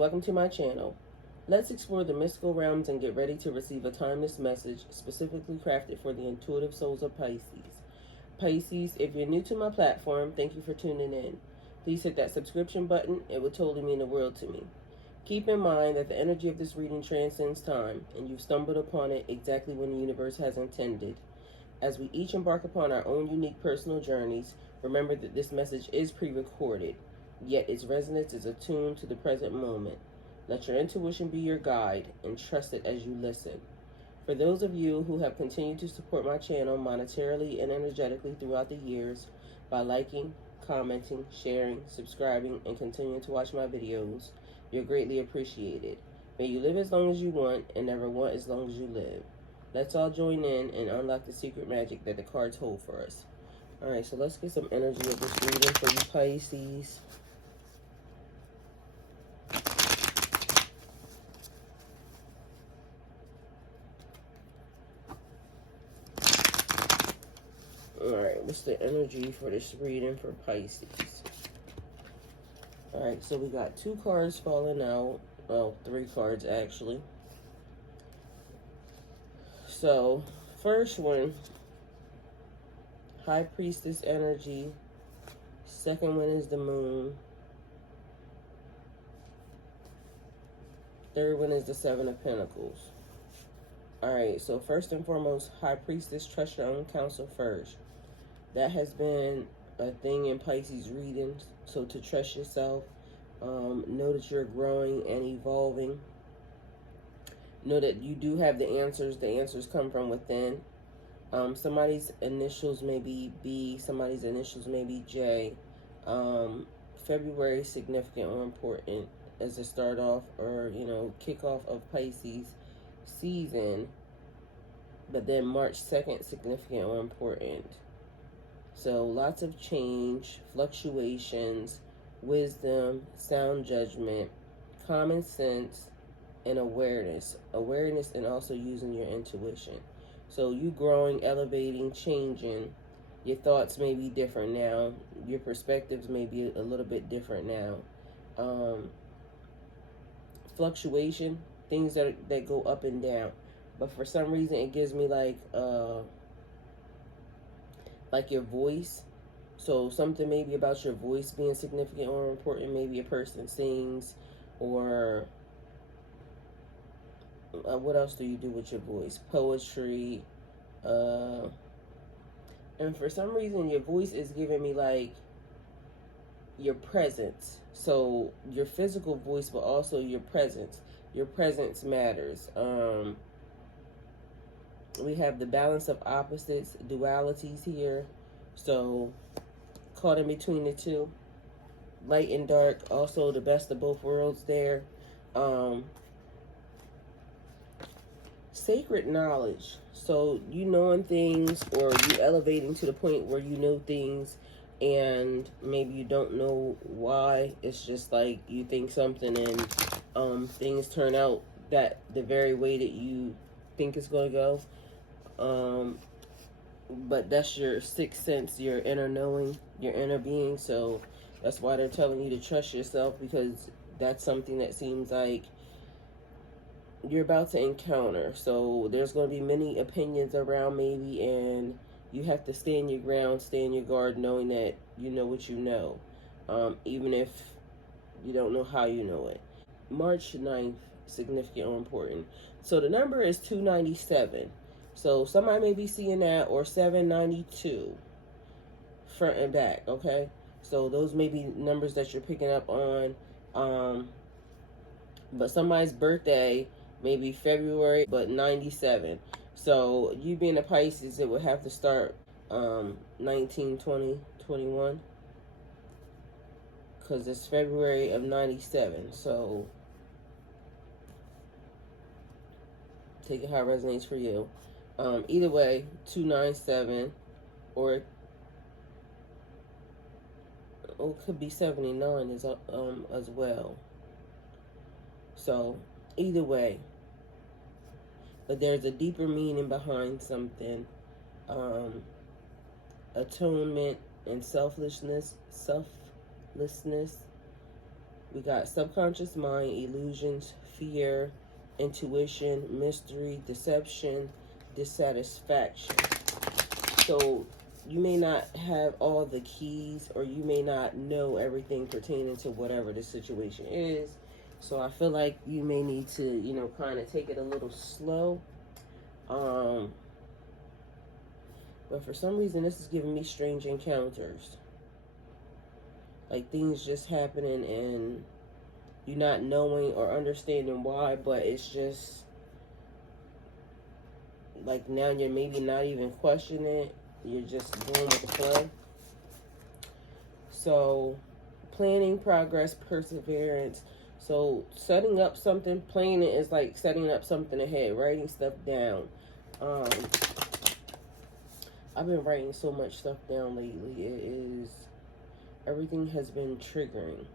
welcome to my channel. Let's explore the mystical realms and get ready to receive a timeless message specifically crafted for the intuitive souls of Pisces. Pisces, if you're new to my platform, thank you for tuning in. Please hit that subscription button. It would totally mean the world to me. Keep in mind that the energy of this reading transcends time, and you've stumbled upon it exactly when the universe has intended. As we each embark upon our own unique personal journeys, remember that this message is pre-recorded, yet its resonance is attuned to the present moment. Let your intuition be your guide and trust it as you listen. For those of you who have continued to support my channel monetarily and energetically throughout the years by liking, commenting, sharing, subscribing, and continuing to watch my videos, you're greatly appreciated. May you live as long as you want and never want as long as you live. Let's all join in and unlock the secret magic that the cards hold for us. Alright, so let's get some energy of this reading for you Pisces. Alright, what's the energy for this reading for Pisces? Alright, so we got 2 cards falling out. Well, 3 cards actually. So, first one, High Priestess energy. Second one is the Moon. Third one is the 7 of Pentacles. Alright, so first and foremost, High Priestess, trust your own counsel first. That has been a thing in Pisces readings. So to trust yourself, know that you're growing and evolving. Know that you do have the answers. The answers come from within. Somebody's initials may be B, somebody's initials may be J. February is significant or important as a start off or, kickoff of Pisces season. But then March 2nd, significant or important. So lots of change, fluctuations, wisdom, sound judgment, common sense, and awareness. Awareness and also using your intuition. So you growing, elevating, changing. Your thoughts may be different now. Your perspectives may be a little bit different now. Fluctuation, things that go up and down. But for some reason it gives me like your voice. So something maybe about your voice being significant or important. Maybe a person sings, or what else do you do with your voice? Poetry. And for some reason your voice is giving me like your presence. So your physical voice, but also your presence. Your presence matters. We have the balance of opposites, dualities here. So caught in between the two. Light and dark. Also the best of both worlds there. Sacred knowledge. So you knowing things, or you elevating to the point where you know things and maybe you don't know why. It's just like you think something and things turn out that the very way that you think it's going to go. But that's your sixth sense, your inner knowing, your inner being. So that's why they're telling you to trust yourself, because that's something that seems like you're about to encounter. So there's going to be many opinions around maybe, and you have to stand your ground, stay in your guard, knowing that you know what you know, even if you don't know how you know it. March 9th, significant or important. So the number is 297. So somebody may be seeing that, or 792, front and back, okay? So those may be numbers that you're picking up on. But somebody's birthday may be February, but 97. So you being a Pisces, it would have to start 19, 20, 21. Because it's February of 97. So take it how it resonates for you. Either way, 297, or it could be 79 as well. So either way, but there's a deeper meaning behind something. Atonement and selflessness, We got subconscious mind, illusions, fear, intuition, mystery, deception, dissatisfaction. So you may not have all the keys, or you may not know everything pertaining to whatever the situation is. So I feel like you may need to, kind of take it a little slow. But for some reason, this is giving me strange encounters. Like things just happening and you not knowing or understanding why, but it's just like now you're maybe not even questioning it. You're just going with the flow. So planning, progress, perseverance. So setting up something, planning is like setting up something ahead, writing stuff down. I've been writing so much stuff down lately. It is, everything has been triggering.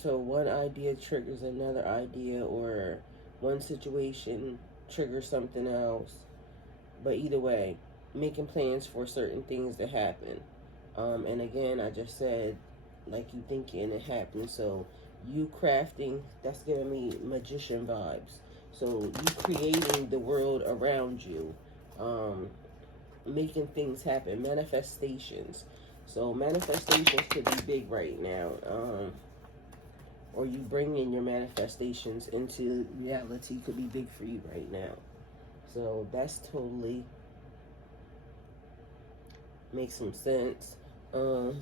So one idea triggers another idea, or one situation triggers something else. But either way, making plans for certain things to happen. And again, I just said, like you thinking it happens. So you crafting, that's giving me magician vibes. So you creating the world around you, making things happen, manifestations. So manifestations could be big right now. Or you bringing your manifestations into reality could be big for you right now. So that's totally makes some sense. All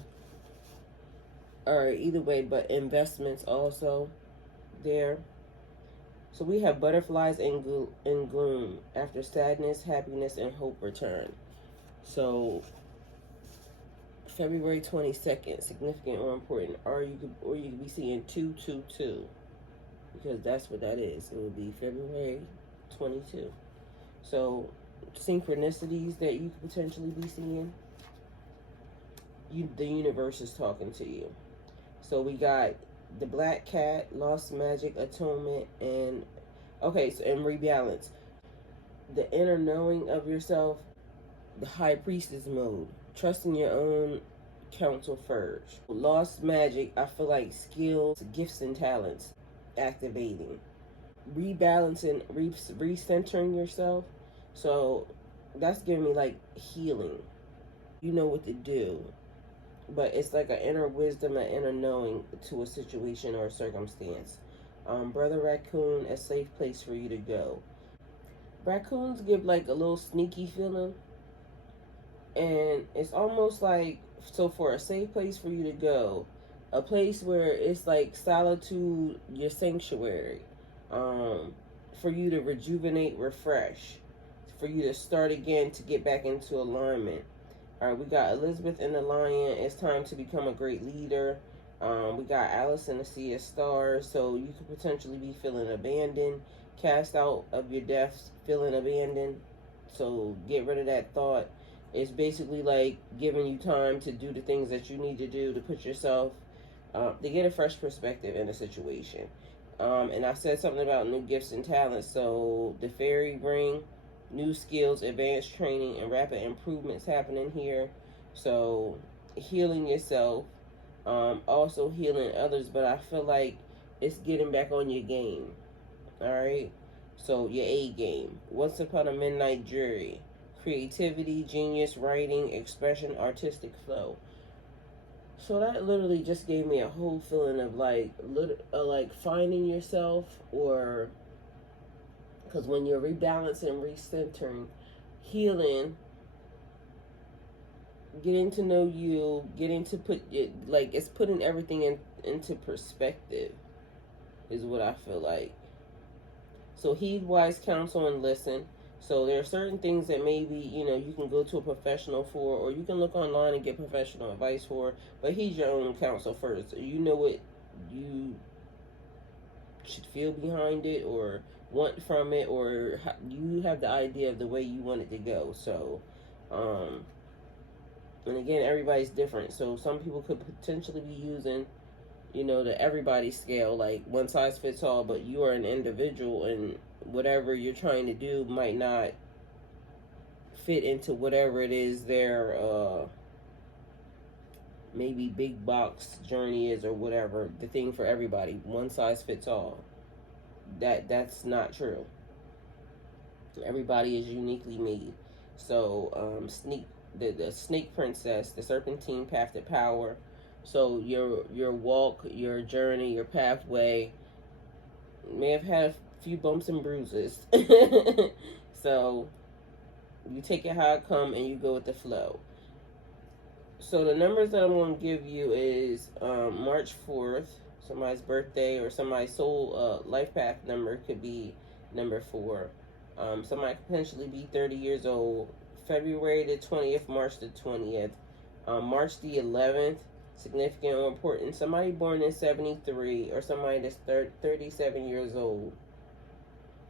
right, either way, but investments also there. So we have butterflies and gloom. After sadness, happiness, and hope return. So February 22nd, significant or important. Or you could be seeing 222, because that's what that is. It would be February 22. So synchronicities that you could potentially be seeing. The universe is talking to you. So we got the black cat, lost magic, atonement, and rebalance. The inner knowing of yourself, the high priestess mode, trusting your own counsel first. Lost magic, I feel like skills, gifts, and talents activating. Rebalancing, recentering yourself. So that's giving me like healing. You know what to do. But it's like an inner wisdom, an inner knowing to a situation or a circumstance. Brother Raccoon, a safe place for you to go. Raccoons give like a little sneaky feeling. And it's almost like, so for a safe place for you to go, a place where it's like solitude, your sanctuary, for you to rejuvenate, refresh, for you to start again, to get back into alignment. All right, we got Elizabeth in the Lion. It's time to become a great leader. We got Alice in the Sea of Stars. So you could potentially be feeling abandoned, cast out of your depths, feeling abandoned. So get rid of that thought. It's basically like giving you time to do the things that you need to do to put yourself, to get a fresh perspective in a situation. And I said something about new gifts and talents. So the fairy ring, new skills, advanced training, and rapid improvements happening here. So healing yourself, also healing others, but I feel like it's getting back on your game. All right, so your A game. Once upon a midnight jury. Creativity, genius, writing, expression, artistic flow. So that literally just gave me a whole feeling of like finding yourself, or because when you're rebalancing, recentering, healing, getting to know you, getting to put it, like it's putting everything into perspective is what I feel like. So heed wise counsel and listen. So there are certain things that maybe, you can go to a professional for, or you can look online and get professional advice for, but heed your own counsel first. You know what you should feel behind it, or want from it, or you have the idea of the way you want it to go. So, and again, everybody's different. So some people could potentially be using, the everybody scale, like one size fits all, but you are an individual, and whatever you're trying to do might not fit into whatever it is they're maybe big box journey is, or whatever, the thing for everybody, one size fits all. That's not true. Everybody is uniquely made. So the snake princess, the serpentine path to power. So your walk, your journey, your pathway may have had a few bumps and bruises. So you take it how it come and you go with the flow. So the numbers that I'm going to give you is March 4th, somebody's birthday, or somebody's soul life path number could be number 4. Somebody could potentially be 30 years old. February the 20th, March the 20th, March the 11th, significant or important. Somebody born in 73, or somebody that's 37 years old.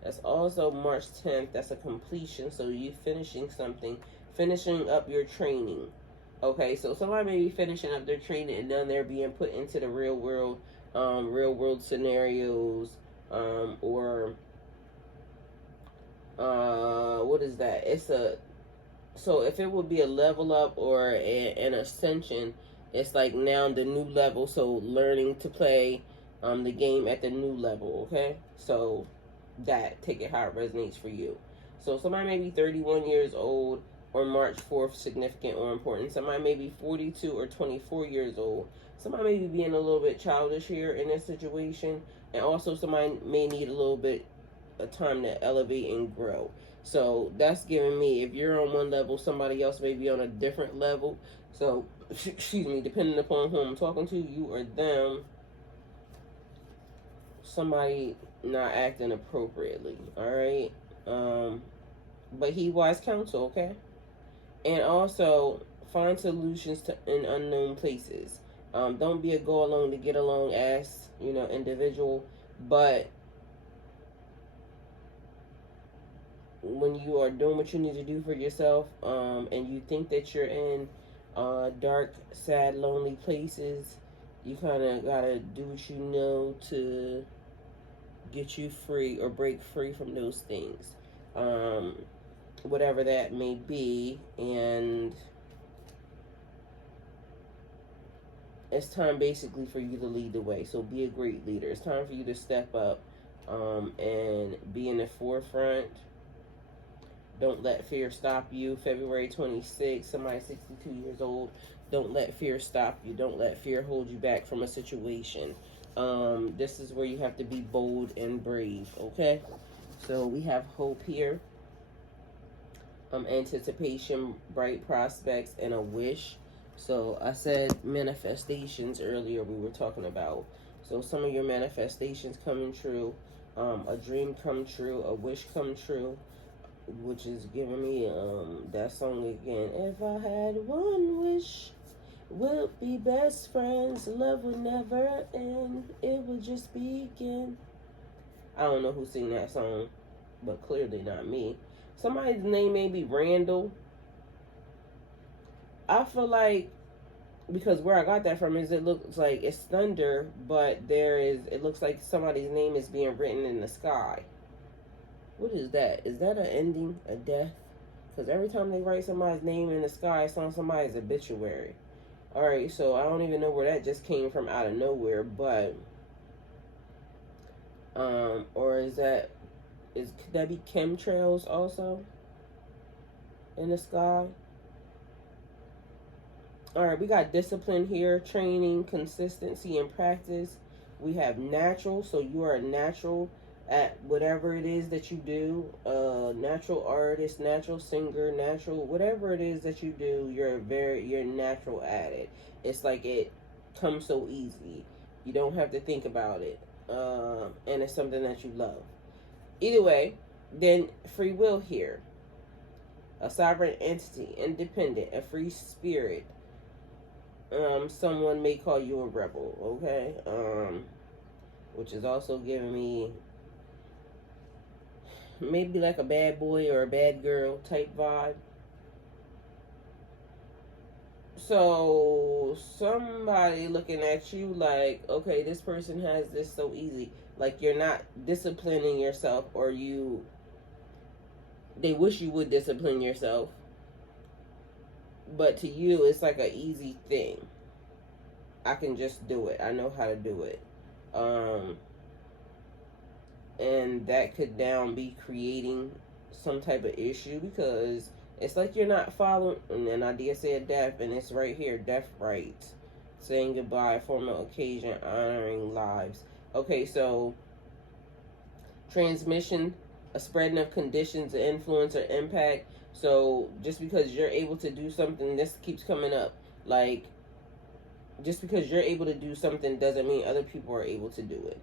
That's also March 10th. That's a completion. So you finishing something, finishing up your training. Okay, so somebody may be finishing up their training and then they're being put into the real world scenarios, or what is that? So if it would be a level up or an ascension, it's like now the new level. So learning to play the game at the new level. Okay, so that, take it how it resonates for you. So somebody may be 31 years old, or March 4th, significant or important. Somebody may be 42 or 24 years old. Somebody may be being a little bit childish here in this situation. And also somebody may need a little bit of time to elevate and grow. So that's giving me, if you're on one level, somebody else may be on a different level. So, excuse me, depending upon who I'm talking to, you or them, somebody not acting appropriately. All right. But heed wise counsel, okay? And also find solutions in unknown places. Don't be a go along to get along ass, individual. But when you are doing what you need to do for yourself, and you think that you're in dark, sad, lonely places, you kind of gotta do what you know to get you free or break free from those things. Whatever that may be. And it's time basically for you to lead the way. So be a great leader. It's time for you to step up and be in the forefront. Don't let fear stop you. February 26th, somebody 62 years old. Don't let fear stop you. Don't let fear hold you back from a situation. This is where you have to be bold and brave, okay? So we have hope here. Anticipation, bright prospects, and a wish. So I said manifestations earlier we were talking about. So some of your manifestations coming true, a dream come true, a wish come true, which is giving me that song again. If I had one wish, we'll be best friends. Love would never end. It would just begin. I don't know who sing that song, but clearly not me. Somebody's name may be Randall. I feel like, because where I got that from is it looks like it's thunder, but it looks like somebody's name is being written in the sky. What is that? Is that an ending, a death? Because every time they write somebody's name in the sky, it's on somebody's obituary. Alright, so I don't even know where that just came from out of nowhere, but or could that be chemtrails also in the sky? Alright, we got discipline here, training, consistency, and practice. We have natural, so you are a natural at whatever it is that you do. Natural artist, natural singer, natural, whatever it is that you do, you're natural at it. It's like it comes so easy. You don't have to think about it. And it's something that you love. Either way, then free will here. A sovereign entity, independent, a free spirit. Someone may call you a rebel, okay? Which is also giving me maybe like a bad boy or a bad girl type vibe. So somebody looking at you like, okay, this person has this so easy. Like you're not disciplining yourself, or they wish you would discipline yourself. But to you, it's like an easy thing. I can just do it. I know how to do it. And that could now be creating some type of issue, because it's like you're not following. And then Idea said death, and it's right here, death rites, saying goodbye, formal occasion, honoring lives. Okay, so transmission, a spreading of conditions, of influence or impact. So just because you're able to do something, this keeps coming up, like, just because you're able to do something doesn't mean other people are able to do it.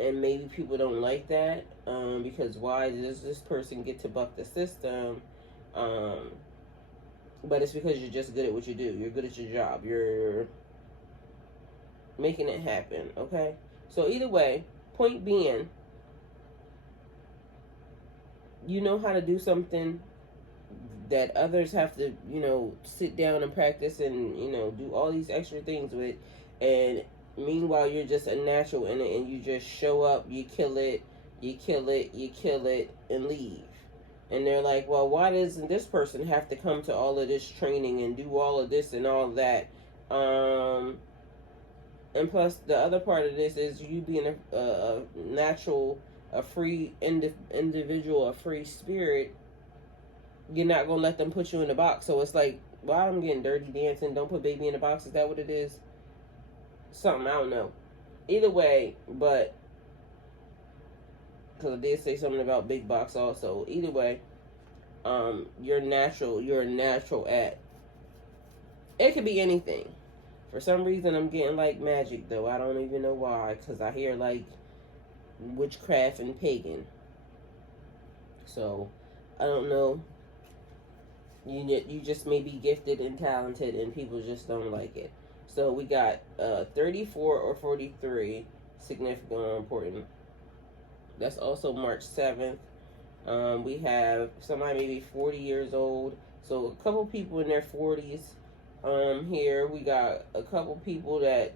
And maybe people don't like that, because why does this person get to buck the system? But it's because you're just good at what you do. You're good at your job. You're making it happen, okay? So either way, point being, you know how to do something that others have to, sit down and practice and, do all these extra things with. And meanwhile, you're just a natural in it, and you just show up, you kill it, and leave. And they're like, well, why doesn't this person have to come to all of this training and do all of this and all of that? And plus, the other part of this is you being a natural, a free individual, a free spirit. You're not going to let them put you in a box. So it's like, well, I'm getting dirty dancing. Don't put baby in a box. Is that what it is? Something, I don't know. Either way, but because I did say something about big box also. Either way, you're a natural at, it could be anything. For some reason, I'm getting like magic, though. I don't even know why, because I hear like witchcraft and pagan. So I don't know. You just may be gifted and talented, and people just don't like it. So we got 34 or 43, significant or important. That's also March 7th. We have somebody maybe 40 years old. So a couple people in their 40s. Here we got a couple people that,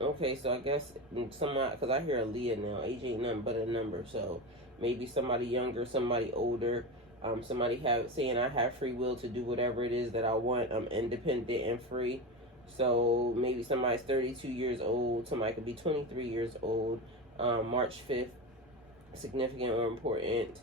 okay, so I guess somebody, because I hear a Leah now, age ain't nothing but a number. So maybe somebody younger, somebody older. Somebody saying I have free will to do whatever it is that I want. I'm independent and free. So maybe somebody's 32 years old. Somebody could be 23 years old. March 5th, significant or important.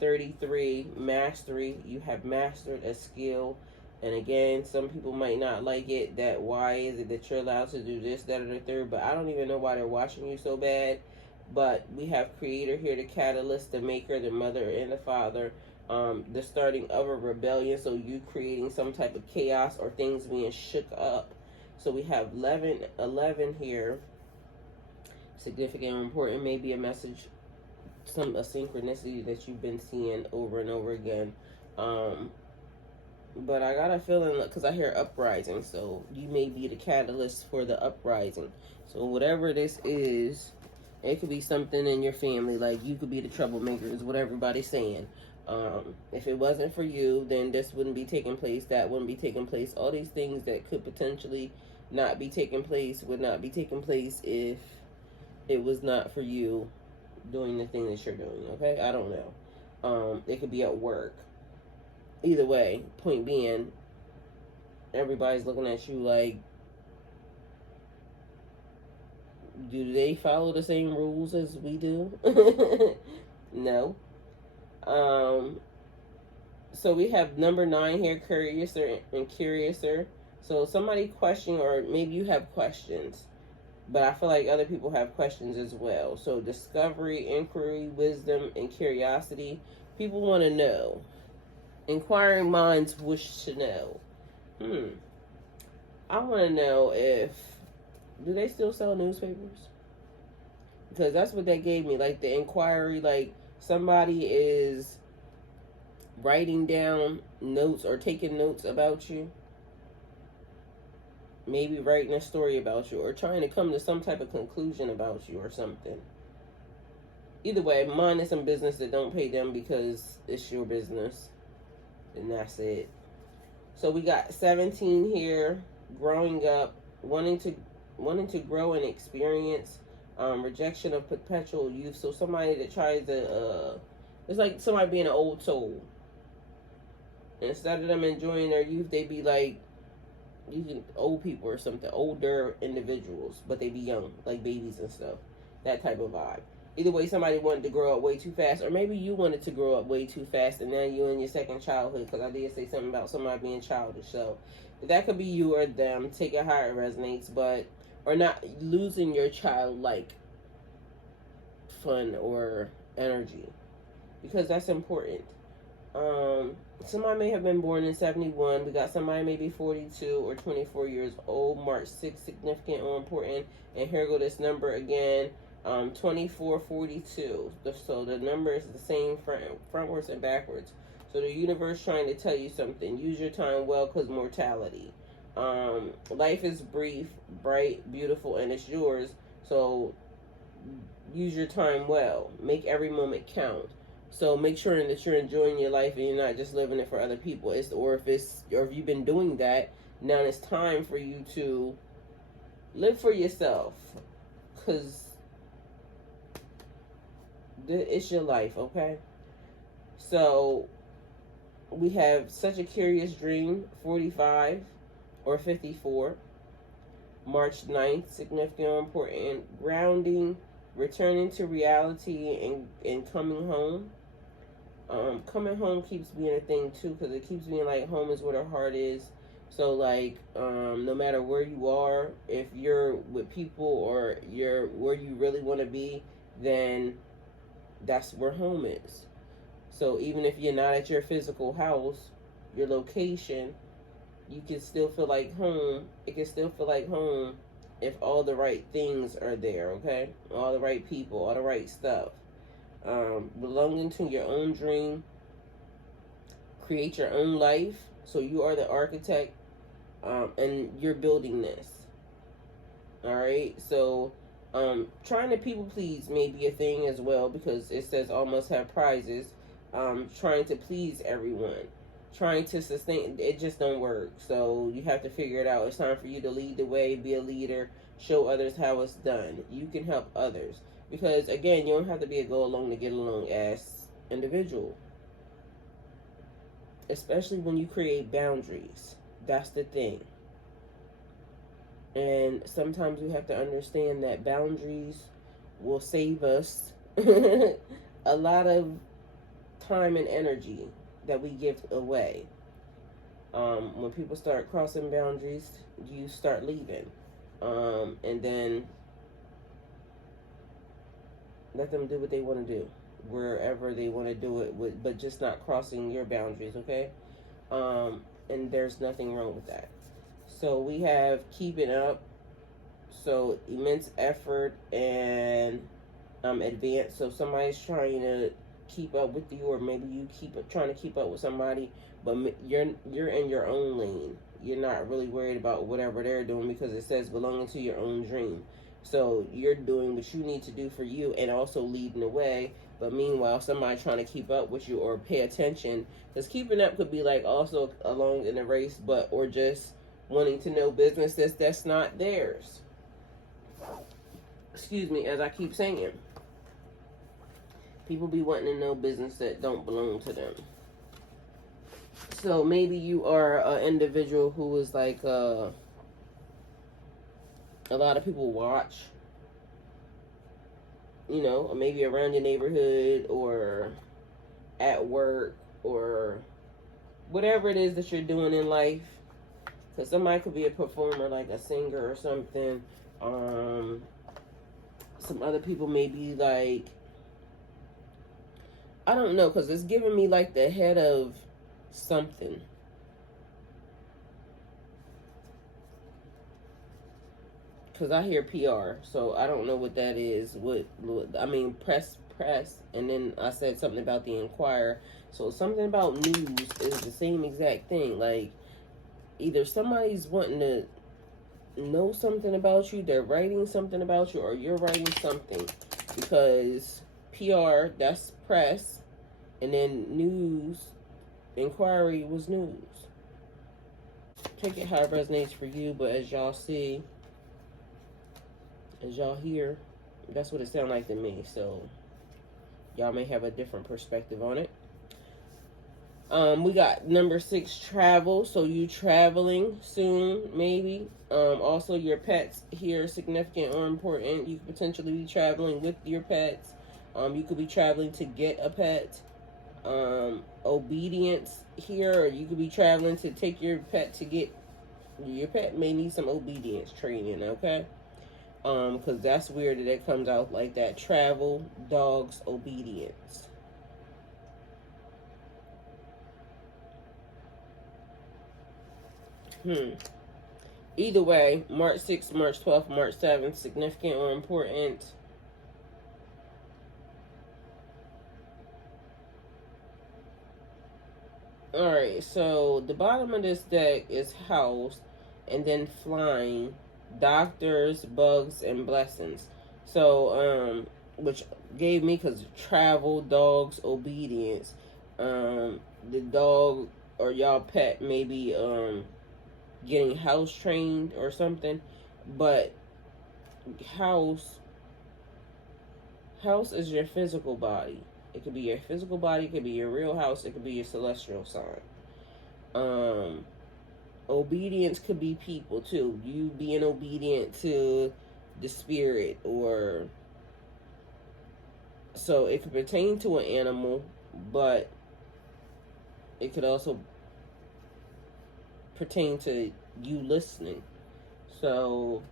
33, mastery. You have mastered a skill. And again, some people might not like it. That why is it that you're allowed to do this, that, or the third? But I don't even know why they're watching you so bad. But we have creator here, the catalyst, the maker, the mother, and the father. The starting of a rebellion, so you creating some type of chaos or things being shook up. So we have 11 here, significant and important, maybe a message, a synchronicity that you've been seeing over and over again. But I got a feeling, because I hear uprising, so you may be the catalyst for the uprising. So whatever this is, it could be something in your family, like you could be the troublemaker, is what everybody's saying. If it wasn't for you, then this wouldn't be taking place, that wouldn't be taking place. All these things that could potentially not be taking place would not be taking place if it was not for you doing the thing that you're doing, okay? I don't know. It could be at work. Either way, point being, everybody's looking at you like, do they follow the same rules as we do? No. So we have number 9 here, curiouser and curiouser. So somebody questioning, or maybe you have questions, but I feel like other people have questions as well. So discovery, inquiry, wisdom, and curiosity. People want to know. Inquiring minds wish to know. I want to know do they still sell newspapers? Because that's what that gave me. Like the inquiry, like somebody is writing down notes or taking notes about you. Maybe writing a story about you or trying to come to some type of conclusion about you or something. Either way, mine is some business that don't pay them because it's your business. And that's it. So we got 17 here, growing up, wanting to grow and experience, rejection of perpetual youth. So somebody that tries to, it's like somebody being an old soul. Instead of them enjoying their youth, they be like You can, old people or something, older individuals, but they be young, like babies and stuff. That type of vibe. Either way, somebody wanted to grow up way too fast, or maybe you wanted to grow up way too fast, and now you're in your second childhood, because I did say something about somebody being childish. So that could be you or them. Take it how it resonates, but, or not losing your childlike fun or energy, because that's important. Somebody may have been born in 71. We got somebody maybe 42 or 24 years old. March 6, significant or important. And here go this number again. 2442. So the number is the same frontwards and backwards. So the universe trying to tell you something. Use your time well, because mortality. Life is brief, bright, beautiful, and it's yours. So use your time well. Make every moment count. So make sure that you're enjoying your life and you're not just living it for other people. Or if you've been doing that, now it's time for you to live for yourself, because it's your life, okay? So we have such a curious dream, 45 or 54. March 9th, significant or important, grounding, returning to reality, and coming home. Coming home keeps being a thing too, because it keeps being like home is where the heart is. So like, no matter where you are, if you're with people or you're where you really want to be, then that's where home is. So even if you're not at your physical house, your location, you can still feel like home. It can still feel like home if all the right things are there, okay? All the right people, all the right stuff. Belonging to your own dream. Create your own life. So you are the architect, and you're building this. Alright? So, trying to people please may be a thing as well, because it says all must have prizes. Trying to please everyone. Trying to sustain, it just don't work. So you have to figure it out. It's time for you to lead the way, be a leader, show others how it's done. You can help others. Because again, you don't have to be a go along to get along as individual. Especially when you create boundaries. That's the thing. And sometimes we have to understand that boundaries will save us a lot of time and energy that we give away. When people start crossing boundaries, you start leaving. And then let them do what they want to do, wherever they want to do it, but just not crossing your boundaries, okay? And there's nothing wrong with that. So we have keeping up. So immense effort and advance. So somebody's trying to keep up with you, or maybe you trying to keep up with somebody, but you're in your own lane. You're not really worried about whatever they're doing, because it says belonging to your own dream. So you're doing what you need to do for you and also leading the way. But meanwhile, somebody trying to keep up with you or pay attention, because keeping up could be like also along in the race, but or just wanting to know business that's not theirs. Excuse me, as I keep saying. People be wanting to know business that don't belong to them. So maybe you are an individual who is like a lot of people watch, you know, or maybe around your neighborhood or at work or whatever it is that you're doing in life. Because somebody could be a performer, like a singer or something. Some other people may be like, I don't know, because it's giving me like the head of something. Because I hear PR, so I don't know what that is. I mean, press, and then I said something about the Inquirer. So something about news is the same exact thing. Like, either somebody's wanting to know something about you, they're writing something about you, or you're writing something. Because PR, that's press, and then news, inquiry was news. Take it how it resonates for you, but as y'all see, as y'all hear, that's what it sounds like to me. So y'all may have a different perspective on it. We got number 6, travel. So you traveling soon, maybe. Also, your pets here are significant or important. You could potentially be traveling with your pets. You could be traveling to get a pet. Obedience here, or you could be traveling to take your pet to get. Your pet may need some obedience training, okay? Because that's weird that it comes out like that. Travel, dogs, obedience. Either way, March 6th, March 12th, March 7th, significant or important. Alright, so the bottom of this deck is house, and then flying, doctors, bugs, and blessings. So, which gave me, because travel, dogs, obedience. The dog or y'all pet maybe getting house trained or something, but house house is your physical body. It could be your physical body, it could be your real house, it could be your celestial sign. Obedience could be people too. You being obedient to the spirit, or so it could pertain to an animal, but it could also pertain to you listening. So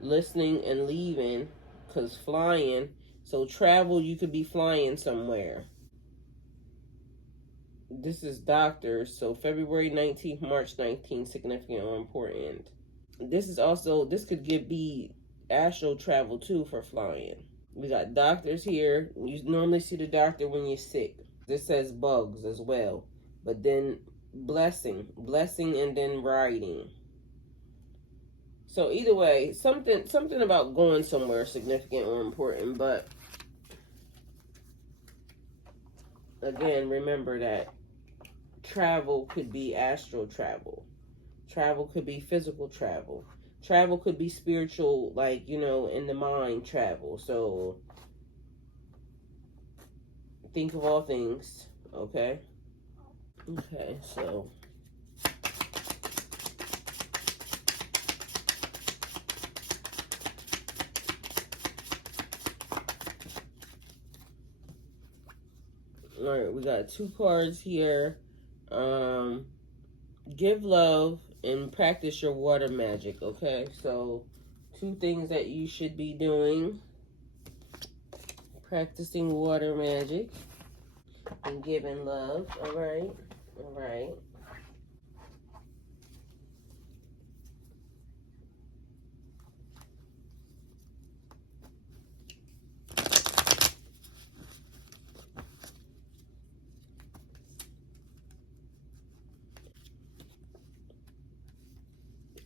listening and leaving, because flying, so travel, you could be flying somewhere. This is doctors, so February 19th, March 19th, significant or important. This is also, this could be astral travel too for flying. We got doctors here. You normally see the doctor when you're sick. This says bugs as well. But then blessing, and then riding. So either way, something about going somewhere significant or important. But again, remember that travel could be astral travel. Travel could be physical travel. Travel could be spiritual, like, in the mind travel. So think of all things, okay? Okay, so all right, we got 2 cards here. Give love and practice your water magic, okay? So 2 things that you should be doing: practicing water magic and giving love. All right.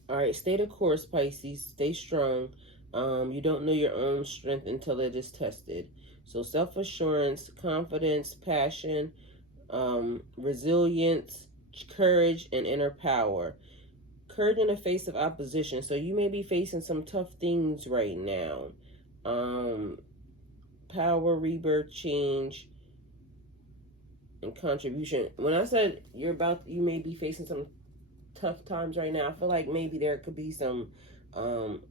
All right, stay the course, Pisces. Stay strong. You don't know your own strength until it is tested. So self-assurance, confidence, passion, resilience, courage, and inner power. Courage in the face of opposition. So you may be facing some tough things right now. Power, rebirth, change, and contribution. When I said you may be facing some tough times right now, I feel like maybe there could be some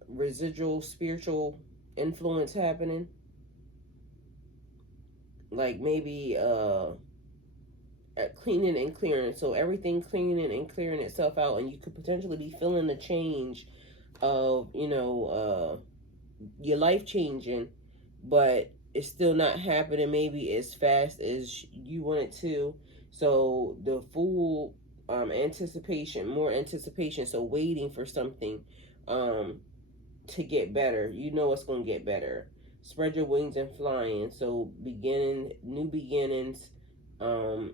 residual spiritual influence happening. Like maybe cleaning and clearing. So everything cleaning and clearing itself out, and you could potentially be feeling the change of, your life changing, but it's still not happening maybe as fast as you want it to. So the full anticipation, more anticipation. So waiting for something to get better. You know it's going to get better. Spread your wings and flying. So new beginnings, and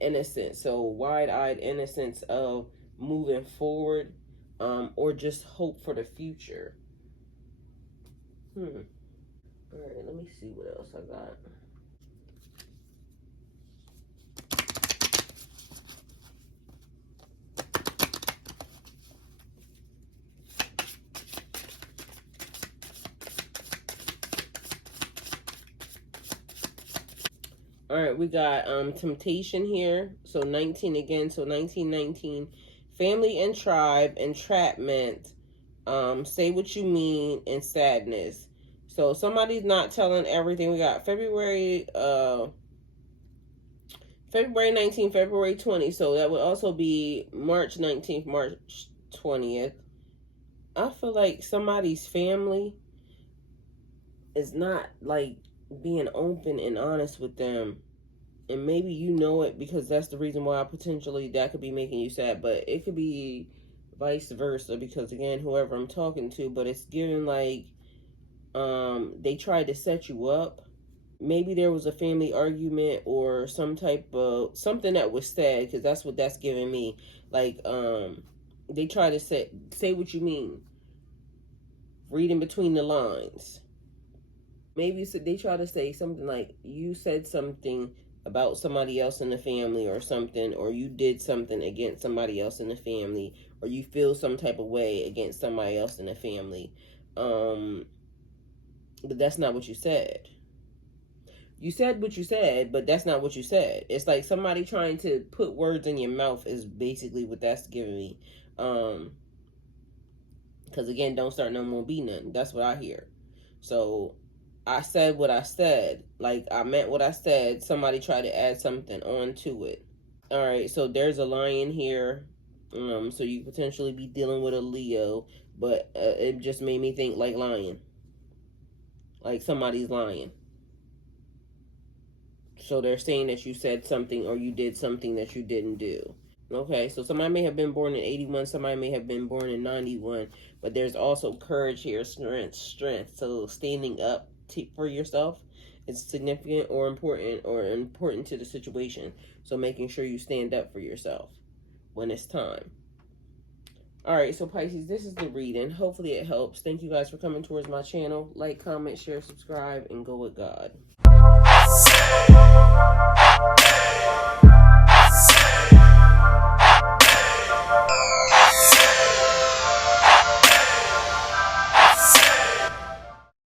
innocence. So wide-eyed innocence of moving forward, or just hope for the future. All right, let me see what else I got. All right, we got temptation here. So 19 again. So 1919. Family and tribe, entrapment, say what you mean, and sadness. So somebody's not telling everything. We got February 19th, February 20th. So that would also be March 19th, March 20th. I feel like somebody's family is not like being open and honest with them. And maybe you know it because that's the reason why potentially that could be making you sad. But it could be vice versa because, again, whoever I'm talking to, but it's giving like they tried to set you up. Maybe there was a family argument or some type of something that was said, because that's what that's giving me. Like they try to say what you mean, reading between the lines. Maybe they try to say something like you said something about somebody else in the family or something, or you did something against somebody else in the family, or you feel some type of way against somebody else in the family. But that's not what you said. You said what you said, but that's not what you said. It's like somebody trying to put words in your mouth is basically what that's giving me. Because again, don't start no more, be none. That's what I hear. So I said what I said. Like I meant what I said. Somebody tried to add something onto it. All right, so there's a lion here. So you potentially be dealing with a Leo, but it just made me think like lion. Like somebody's lying. So they're saying that you said something or you did something that you didn't do. Okay, so somebody may have been born in 81, somebody may have been born in 91, but there's also courage here, strength. So standing up for yourself is significant or important to the situation. So making sure you stand up for yourself when it's time. All right, so Pisces, this is the reading. Hopefully it helps. Thank you guys for coming towards my channel. Like, comment, share, subscribe, and go with God.